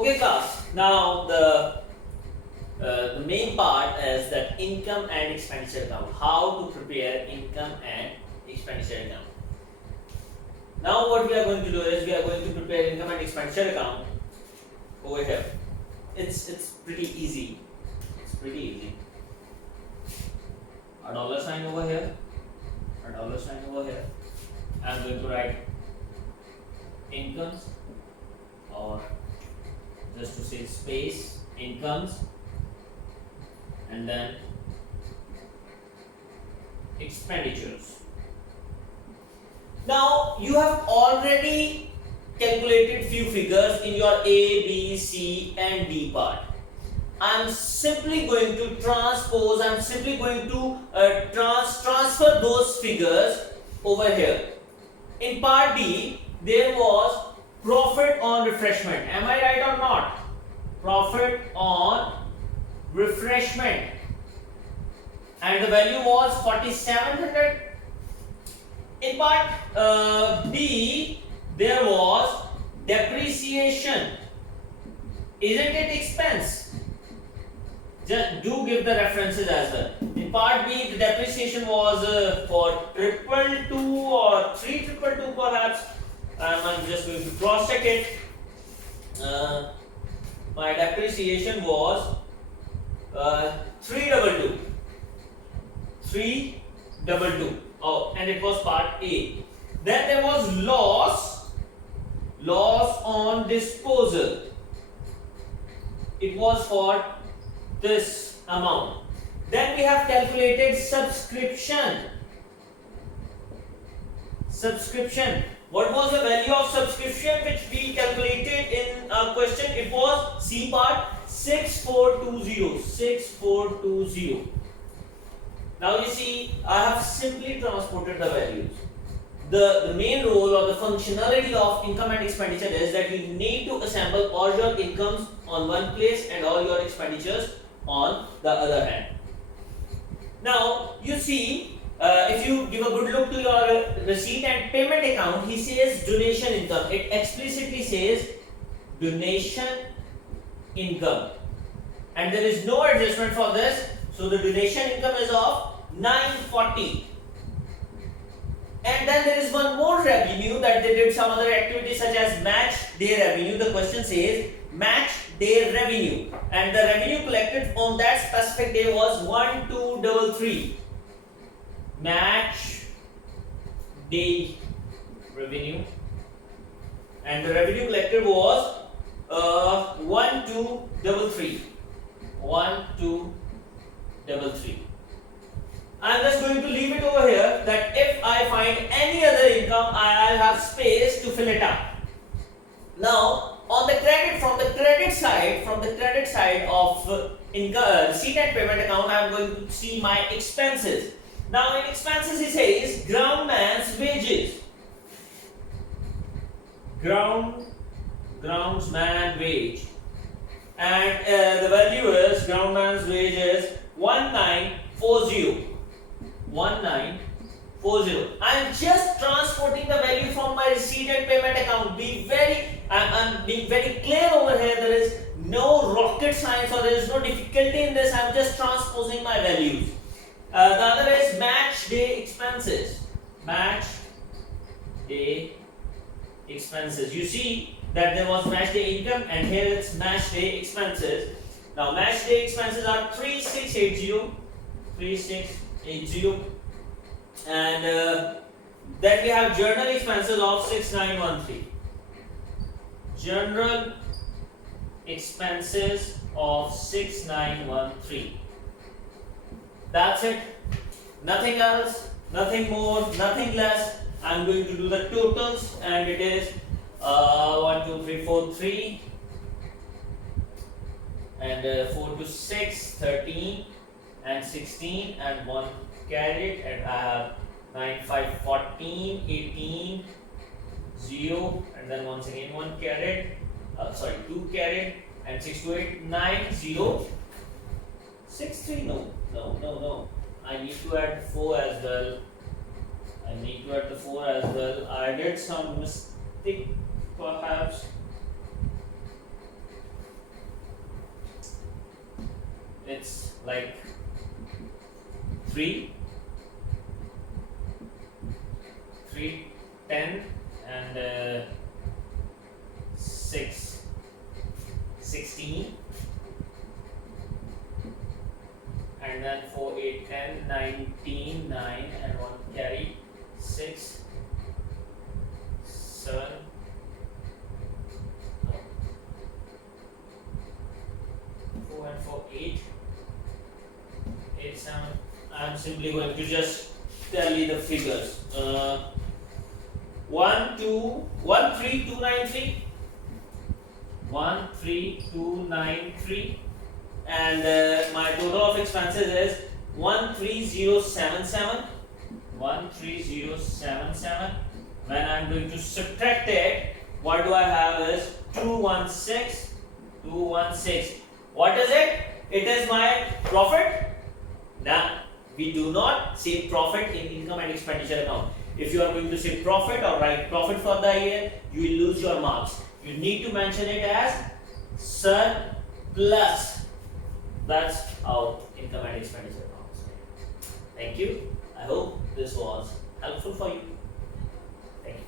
Okay, class. Now the main part is that income and expenditure account. How to prepare income and expenditure account. Now what we are going to do is we are going to prepare income and expenditure account over here. It's pretty easy. It's pretty easy. A dollar sign over here. A dollar sign over here. I'm going to write incomes, or just to say space incomes, and then expenditures. Now you have already calculated few figures in your A, B, C and D part. I am simply going to transpose, I am simply going to transfer those figures over here. In part D, there was profit on refreshment. Am I right or not? Profit on refreshment. And the value was 4700. In part B, there was depreciation. Isn't it expense? Just do give the references as well. In part B, the depreciation was for 222 or 3222 perhaps. I'm just going to cross check it. My depreciation was 322. 322. Oh, and it was part A. Then there was loss on disposal. It was for this amount. Then we have calculated subscription. What was the value of subscription which we calculated in our question? It was C part 6420. 6420. Now you see, I have simply transported the values. The main role or the functionality of income and expenditure is that you need to assemble all your incomes on one place and all your expenditures on the other hand. Now you see, if you give a good look to your receipt and payment account, he says donation income. It explicitly says donation income, and there is no adjustment for this. So the donation income is of 940. And then there is one more revenue that they did some other activity such as match day revenue. The question says match day revenue, and the revenue collected on that specific day was 1233. Match day revenue, and the revenue collected was 1233. 1233. I'm just going to leave it over here that if I find any other income, I'll have space to fill it up. Now, on the credit, from the credit side of income, receipt and payment account, I'm going to see my expenses. Now, in expenses, it says groundman's wages. Groundsman wage, and the value is groundman's wages 1940. 1940. I'm just transporting the value from my receipt and payment account. I'm being very clear over here. There is no rocket science or there is no difficulty in this. I'm just transposing my values. The other is match day expenses. Match day expenses. You see that there was match day income and here it's match day expenses. Now match day expenses are 3680. 3680, and then we have journal expenses of 6913. General expenses of 6913. That's it. Nothing else, nothing more, nothing less. I'm going to do the totals, and it is 1, 2, 3, 4, 3, and 4 to 6, 13. And 16 and 1 caret, and I have 9, 5, 14, 18, 0, and then once again 1 caret, 2 caret, and 6 to 8, 9, 0, 6, 3, no, I need to add 4 as well. I did some mistake perhaps. like 3, 10, and 6, 16, and then 4, 8, 10, 19, 9, and 1 carry, 6, 7, no, 4 and 4, 8, 8, 7. I'm simply going to just tell you the figures. 1, 2, 1, 3, 2, 9, 3. 1, 3, 2, 9, 3. And my total of expenses is 13077. 13077. When I'm going to subtract it, what do I have is 216. 216. What is it? It is my profit. Now, we do not say profit in income and expenditure account. If you are going to say profit or write profit for the year, you will lose your marks. You need to mention it as surplus. That's how income and expenditure accounts. Thank you. I hope this was helpful for you. Thank you.